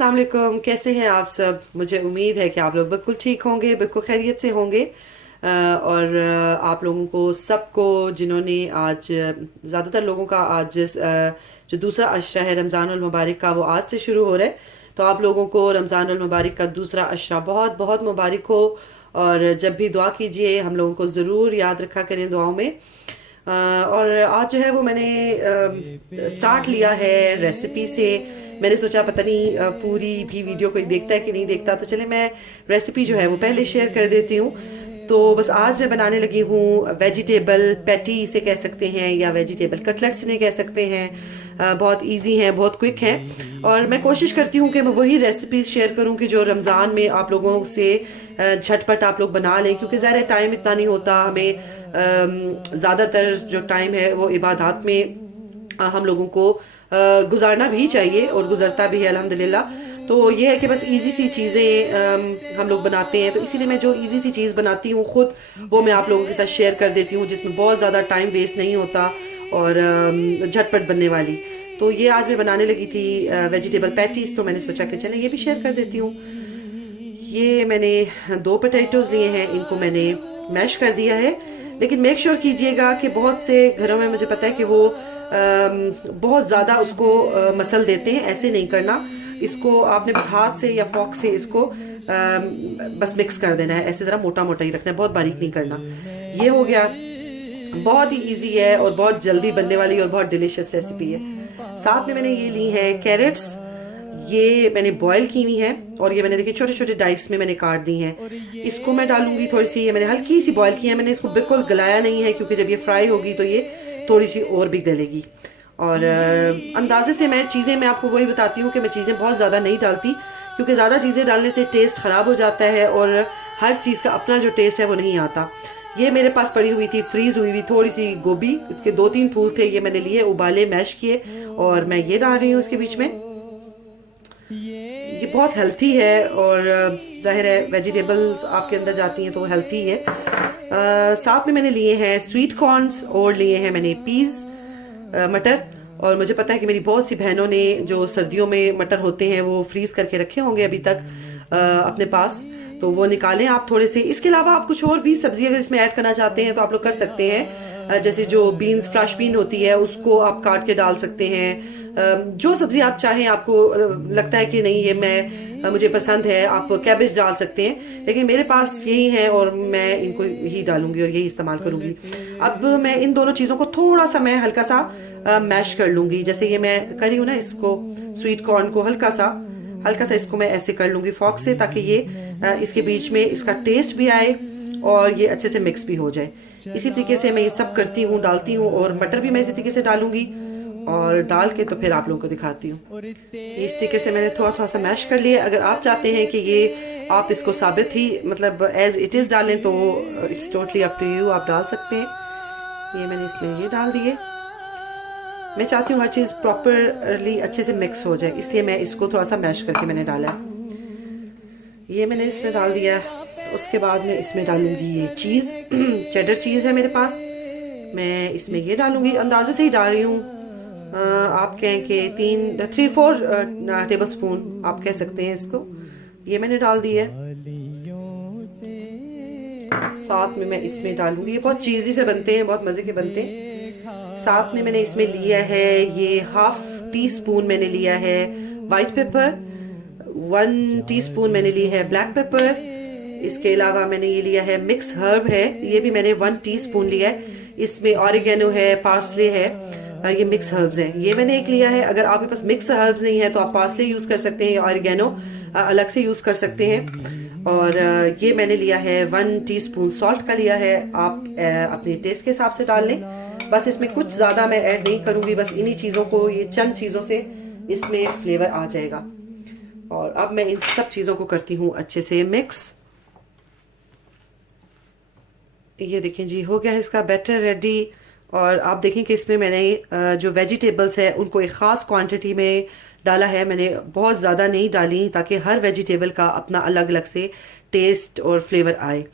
अस्सलाम वालेकुम, कैसे हैं आप सब। मुझे उम्मीद है कि आप लोग बिल्कुल ठीक होंगे, बिल्कुल खैरियत से होंगे। और आप लोगों को सबको जिन्होंने आज ज़्यादातर लोगों का आज जो दूसरा अशरा है रमज़ानुल मुबारक का, वो आज से शुरू हो रहा है। तो आप लोगों को रमज़ानुल मुबारक का दूसरा अशरा बहुत बहुत मुबारक हो। और जब भी दुआ कीजिए हम लोगों को ज़रूर याद रखा करें दुआओं में। और आज जो है वो मैंने स्टार्ट लिया है रेसिपी से। मैंने सोचा पता नहीं पूरी भी वीडियो कोई देखता है कि नहीं देखता, तो चले मैं रेसिपी जो है वो पहले शेयर कर देती हूँ। तो बस आज मैं बनाने लगी हूँ वेजिटेबल पैटी इसे कह सकते हैं, या वेजिटेबल कटलेट्स इन्हें कह सकते हैं। बहुत इजी हैं, बहुत क्विक हैं। और मैं कोशिश करती हूँ कि मैं वही रेसिपीज शेयर करूँ कि जो रमज़ान में आप लोगों से झटपट आप लोग बना लें, क्योंकि ज़्यादा टाइम इतना नहीं होता हमें। ज़्यादातर जो टाइम है वो इबादत में हम लोगों को गुजारना भी चाहिए और गुजरता भी है अल्हम्दुलिल्लाह। तो ये है कि बस इजी सी चीज़ें हम लोग बनाते हैं, तो इसीलिए मैं जो इजी सी चीज़ बनाती हूँ खुद, वो मैं आप लोगों के साथ शेयर कर देती हूँ, जिसमें बहुत ज़्यादा टाइम वेस्ट नहीं होता और झटपट बनने वाली। तो ये आज मैं बनाने लगी थी वेजिटेबल पैटीज, तो मैंने सोचा कि चलें ये भी शेयर कर देती हूँ। ये मैंने 2 पोटैटोज़ लिए हैं, इनको मैंने मैश कर दिया है। लेकिन मेक श्योर कीजिएगा कि बहुत से घरों में मुझे पता है कि वो बहुत ज़्यादा उसको मसल देते हैं, ऐसे नहीं करना। इसको आपने बस हाथ से या फॉक से इसको बस मिक्स कर देना है, ऐसे ज़रा मोटा मोटा ही रखना है, बहुत बारीक नहीं करना। ये हो गया। बहुत ही इजी है और बहुत जल्दी बनने वाली और बहुत डिलीशियस रेसिपी है। साथ में मैंने ये ली है कैरेट्स, ये मैंने बॉयल की हुई है और ये मैंने देखिए छोटे छोटे डाइस में मैंने काट दी हैं। इसको मैं डालूंगी थोड़ी सी, ये मैंने हल्की सी बॉयल की है, मैंने इसको बिल्कुल गलाया नहीं है, क्योंकि जब ये फ्राई होगी तो ये थोड़ी सी और भी गलेगी। और अंदाजे से मैं आपको वही बताती हूँ कि मैं चीज़ें बहुत ज़्यादा नहीं डालती, क्योंकि ज़्यादा चीज़ें डालने से टेस्ट ख़राब हो जाता है और हर चीज़ का अपना जो टेस्ट है वो नहीं आता। ये मेरे पास पड़ी हुई थी फ्रीज़ हुई हुई थोड़ी सी गोभी, इसके 2-3 फूल थे, ये मैंने लिए, उबाले, मैश किए और मैं ये डाल रही हूँ इसके बीच में। ये बहुत हेल्थी है और जाहिर है वेजिटेबल्स आपके अंदर जाती हैं तो हेल्थी है। साथ में मैंने लिए हैं स्वीट कॉर्न्स और लिए हैं मैंने पीज़, मटर। और मुझे पता है कि मेरी बहुत सी बहनों ने जो सर्दियों में मटर होते हैं वो फ्रीज़ करके रखे होंगे अभी तक अपने पास, तो वो निकालें आप थोड़े से। इसके अलावा आप कुछ और भी सब्जी अगर इसमें ऐड करना चाहते हैं तो आप लोग कर सकते हैं। जैसे जो बीन्स, फ्रेश बीन होती है, उसको आप काट के डाल सकते हैं। जो सब्जी आप चाहें, आपको लगता है कि नहीं ये मुझे पसंद है, आप कैबेज डाल सकते हैं, लेकिन मेरे पास यही है और मैं इनको ही डालूंगी और यही इस्तेमाल करूंगी। अब मैं इन दोनों चीज़ों को थोड़ा सा मैं हल्का सा मैश कर लूंगी, जैसे ये मैं कर रही हूँ ना, इसको स्वीट कॉर्न को हल्का सा इसको मैं ऐसे कर लूंगी फॉक से, ताकि ये इसके बीच में इसका टेस्ट भी आए और ये अच्छे से मिक्स भी हो जाए। इसी तरीके से मैं ये सब करती हूँ, डालती हूँ, और मटर भी मैं इसी तरीके से डालूंगी और डाल के तो फिर आप लोगों को दिखाती हूँ। इस तरीके से मैंने थोड़ा थोड़ा सा मैश कर लिया। अगर आप चाहते हैं कि ये आप इसको साबित ही मतलब एज इट इज़ डालें तो it's totally up to you, आप डाल सकते हैं। ये मैंने इसमें ये डाल दिए। मैं चाहती हूँ हर चीज़ प्रॉपरली अच्छे से मिक्स हो जाए, इसलिए मैं इसको थोड़ा सा मैश करके मैंने डाला। ये मैंने इसमें डाल दिया। उसके बाद मैं इसमें डालूंगी ये चीज़, चेडर चीज़ है मेरे पास, मैं इसमें ये डालूंगी, अंदाजे से ही डाल रही हूँ। आप कहें कि 3-4 टेबल स्पून आप कह सकते हैं इसको। ये मैंने डाल दी है। साथ में मैं इसमें डालूंगी, ये बहुत चीज़ी से बनते हैं, बहुत मज़े के बनते हैं। साथ में मैंने इसमें लिया है ये 1/2 टीस्पून मैंने लिया है वाइट पेपर, 1 टीस्पून मैंने ली है ब्लैक पेपर। इसके अलावा मैंने ये लिया है मिक्स हर्ब है, ये भी मैंने 1 टीस्पून लिया है। इसमें ऑरिगेनो है, पार्सले है, ये मिक्स हर्ब्स हैं, ये मैंने एक लिया है। अगर आपके पास मिक्स हर्ब्स नहीं है तो आप पार्सले यूज़ कर सकते हैं या ऑरिगेनो अलग से यूज़ कर सकते हैं। और ये मैंने लिया है 1 टीस्पून सॉल्ट का लिया है, आप अपने टेस्ट के हिसाब से डाल लें। बस इसमें कुछ ज़्यादा मैं ऐड नहीं करूँगी, बस इन्हीं चीज़ों को, ये चंद चीज़ों से इसमें फ्लेवर आ जाएगा। और अब मैं इन सब चीज़ों को करती हूँ अच्छे से मिक्स। ये देखें जी, हो गया है इसका बैटर रेडी। और आप देखें कि इसमें मैंने जो वेजिटेबल्स है उनको एक ख़ास क्वांटिटी में डाला है, मैंने बहुत ज़्यादा नहीं डाली, ताकि हर वेजिटेबल का अपना अलग अलग से टेस्ट और फ्लेवर आए।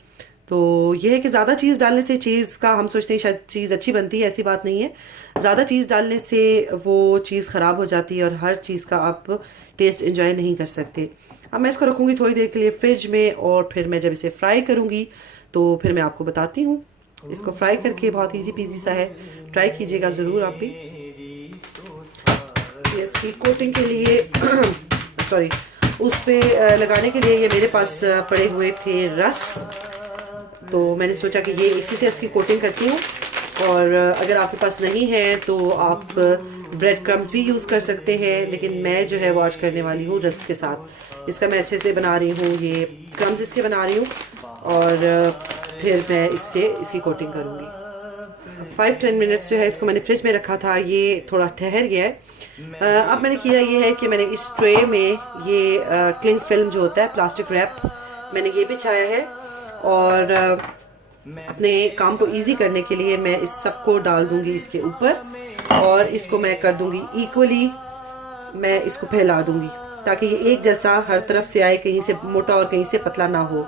तो यह है कि ज़्यादा चीज़ डालने से चीज़ का हम सोचते हैं शायद चीज़ अच्छी बनती है, ऐसी बात नहीं है। ज़्यादा चीज़ डालने से वो चीज़ ख़राब हो जाती है और हर चीज़ का आप टेस्ट एंजॉय नहीं कर सकते। अब मैं इसको रखूँगी थोड़ी देर के लिए फ्रिज में, और फिर मैं जब इसे फ्राई करूँगी तो फिर मैं आपको बताती हूँ। इसको फ्राई करके बहुत इजी पीजी सा है, ट्राई कीजिएगा ज़रूर आप भी। इसकी कोटिंग के लिए सॉरी, उस पे लगाने के लिए ये मेरे पास पड़े हुए थे रस, तो मैंने सोचा कि ये इसी से इसकी कोटिंग करती हूँ। और अगर आपके पास नहीं है तो आप ब्रेड क्रम्स भी यूज़ कर सकते हैं, लेकिन मैं जो है वो आज करने वाली हूँ रस के साथ। इसका मैं अच्छे से बना रही हूँ, ये क्रम्स इसके बना रही हूँ, और फिर मैं इससे इसकी कोटिंग करूँगी। 5-10 मिनट्स जो है इसको मैंने फ्रिज में रखा था, ये थोड़ा ठहर गया है। अब मैंने किया ये है कि मैंने इस ट्रे में ये क्लिंग फिल्म जो होता है, प्लास्टिक रैप, मैंने ये बिछाया है। और अपने काम को इजी करने के लिए मैं इस सबको डाल दूंगी इसके ऊपर, और इसको मैं कर दूंगी इक्वली, मैं इसको फैला दूंगी ताकि ये एक जैसा हर तरफ से आए, कहीं से मोटा और कहीं से पतला ना हो।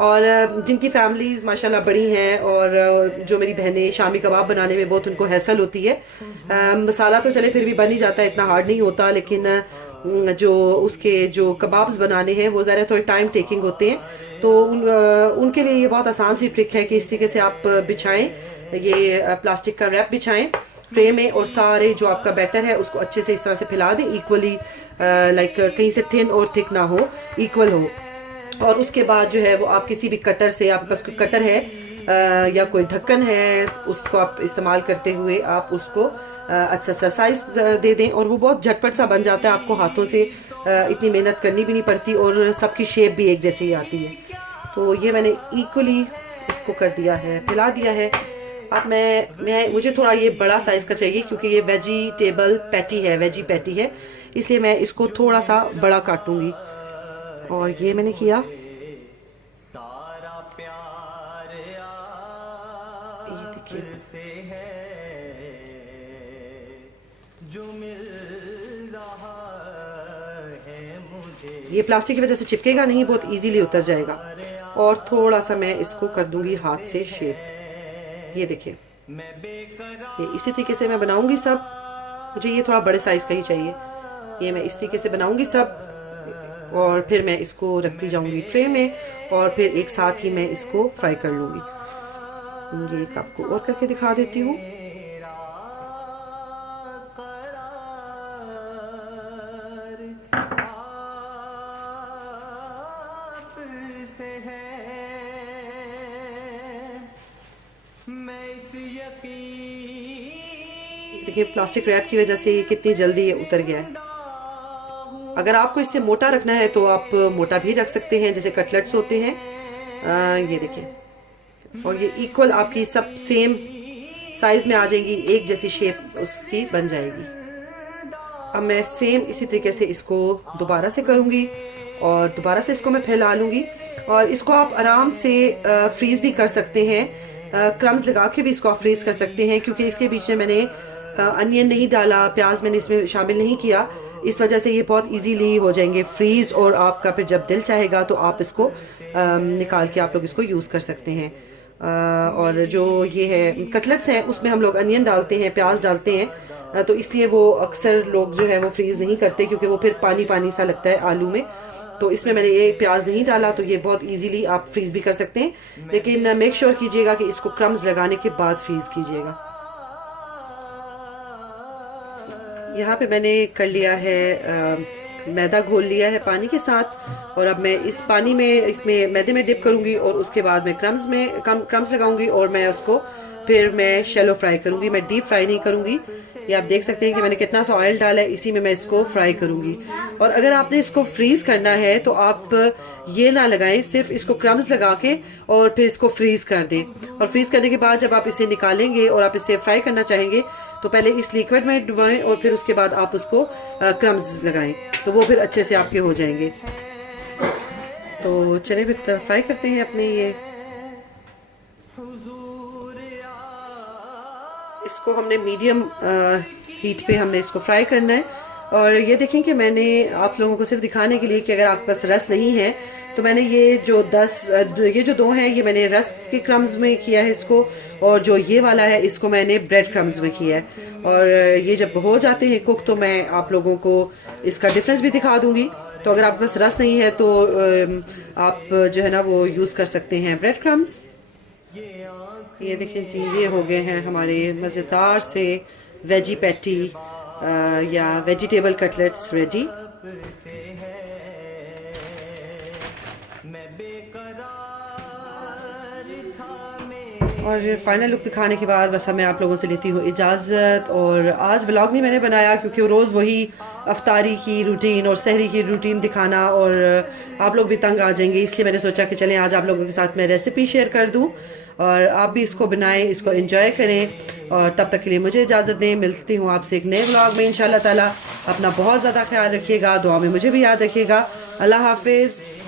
और जिनकी फैमिलीज़ माशाल्लाह बड़ी हैं, और जो मेरी बहनें शामी कबाब बनाने में बहुत उनको हैसल होती है, मसाला तो चले फिर भी बन ही जाता है, इतना हार्ड नहीं होता, लेकिन जो उसके जो कबाब्स बनाने हैं वो ज़रा थोड़े टाइम टेकिंग होते हैं। तो उनके लिए ये बहुत आसान सी ट्रिक है कि इस तरीके से आप बिछाएं, ये प्लास्टिक का रैप बिछाएं ट्रे में, और सारे जो आपका बैटर है उसको अच्छे से इस तरह से फैला दें इक्वली, लाइक कहीं से थिन और थिक ना हो, इक्वल हो। और उसके बाद जो है वो आप किसी भी कटर से, आपके पास कोई कटर है या कोई ढक्कन है, उसको आप इस्तेमाल करते हुए आप उसको अच्छा सा साइज दे दें, और वो बहुत झटपट सा बन जाता है। आपको हाथों से इतनी मेहनत करनी भी नहीं पड़ती, और सबकी शेप भी एक जैसी ही आती है। तो ये मैंने इक्वली इसको कर दिया है, फैला दिया है। अब मैं मुझे थोड़ा ये बड़ा साइज़ का चाहिए, क्योंकि ये वेजिटेबल पैटी है, वेजी पैटी है, इसलिए मैं इसको थोड़ा सा बड़ा काटूंगी। और ये मैंने किया, ये देखिए, ये प्लास्टिक की वजह से चिपकेगा नहीं, बहुत इजीली उतर जाएगा। और थोड़ा सा मैं इसको कर दूंगी हाथ से शेप, ये देखिए, ये इसी तरीके से मैं बनाऊंगी सब। मुझे ये थोड़ा बड़े साइज का ही चाहिए, ये मैं इस तरीके से बनाऊंगी सब, और फिर मैं इसको रखती जाऊंगी ट्रे में, और फिर एक साथ ही मैं इसको फ्राई कर लूंगी। ये एक आपको और करके दिखा देती हूँ। देखिए प्लास्टिक रैप की वजह से ये कितनी जल्दी ये उतर गया है। अगर आपको इससे मोटा रखना है तो आप मोटा भी रख सकते हैं, जैसे कटलेट्स होते हैं। ये देखिए, और ये इक्वल आपकी सब सेम साइज में आ जाएंगी, एक जैसी शेप उसकी बन जाएगी। अब मैं सेम इसी तरीके से इसको दोबारा से करूँगी, और दोबारा से इसको मैं फैला लूँगी। और इसको आप आराम से फ्रीज़ भी कर सकते हैं, क्रम्स लगा के भी इसको आप फ्रीज़ कर सकते हैं, क्योंकि इसके बीच में मैंने अनियन नहीं डाला, प्याज मैंने इसमें शामिल नहीं किया, इस वजह से ये बहुत इजीली हो जाएंगे फ्रीज़। और आपका फिर जब दिल चाहेगा तो आप इसको निकाल के आप लोग इसको यूज़ कर सकते हैं। और जो ये है कटलेट्स हैं उसमें हम लोग अनियन डालते हैं, प्याज डालते हैं, तो इसलिए वो अक्सर लोग जो है वो फ्रीज़ नहीं करते, क्योंकि वो फिर पानी पानी सा लगता है आलू में। तो इसमें मैंने ये प्याज नहीं डाला, तो ये बहुत इजीली आप फ्रीज़ भी कर सकते हैं, लेकिन मेक श्योर कीजिएगा कि इसको क्रम्स लगाने के बाद फ्रीज़ कीजिएगा। यहाँ पे मैंने कर लिया है, मैदा घोल लिया है पानी के साथ, और अब मैं इस पानी में इसमें मैदे में डिप करूँगी, और उसके बाद मैं क्रम्स लगाऊंगी, और मैं उसको फिर मैं शैलो फ्राई करूँगी, मैं डीप फ्राई नहीं करूँगी। ये आप देख सकते हैं कि मैंने कितना सा ऑयल डाला है, इसी में मैं इसको फ्राई करूँगी। और अगर आपने इसको फ्रीज़ करना है तो आप ये ना लगाएं, सिर्फ इसको क्रम्स लगा के और फिर इसको फ्रीज़ कर दें। और फ्रीज़ करने के बाद जब आप इसे निकालेंगे और आप इसे फ्राई करना चाहेंगे तो पहले इस लिक्विड में डुबाएं, और फिर उसके बाद आप उसको क्रम्स लगाएं, तो वो फिर अच्छे से आपके हो जाएंगे। तो चलिए फिर फ्राई करते हैं अपने ये, इसको हमने मीडियम हीट पे हमने इसको फ्राई करना है। और ये देखें कि मैंने आप लोगों को सिर्फ दिखाने के लिए कि अगर आपके पास रस नहीं है तो मैंने ये जो दो हैं ये मैंने रस के क्रम्स में किया है इसको, और जो ये वाला है इसको मैंने ब्रेड क्रम्स में किया है। और ये जब हो जाते हैं कुक तो मैं आप लोगों को इसका डिफरेंस भी दिखा दूंगी। तो अगर आपके पास रस नहीं है तो आप जो है ना वो यूज़ कर सकते हैं ब्रेड क्रम्स। ये देखें जी, ये हो गए हैं हमारे मज़ेदार से वेजी पैटी या वेजिटेबल कटलेट्स रेडी। और फाइनल लुक दिखाने के बाद बस मैं आप लोगों से लेती हूँ इजाज़त। और आज व्लॉग नहीं मैंने बनाया क्योंकि रोज़ वही अफ्तारी की रूटीन और सहरी की रूटीन दिखाना और आप लोग भी तंग आ जाएंगे, इसलिए मैंने सोचा कि चलें आज आप लोगों के साथ मैं रेसिपी शेयर कर दूँ और आप भी इसको बनाएं, इसको एंजॉय करें। और तब तक के लिए मुझे इजाज़त दें, मिलती हूँ आपसे एक नए व्लॉग में इंशाल्लाह ताला। अपना बहुत ज़्यादा ख्याल रखिएगा, दुआ में मुझे भी याद रखिएगा। अल्लाह हाफिज़।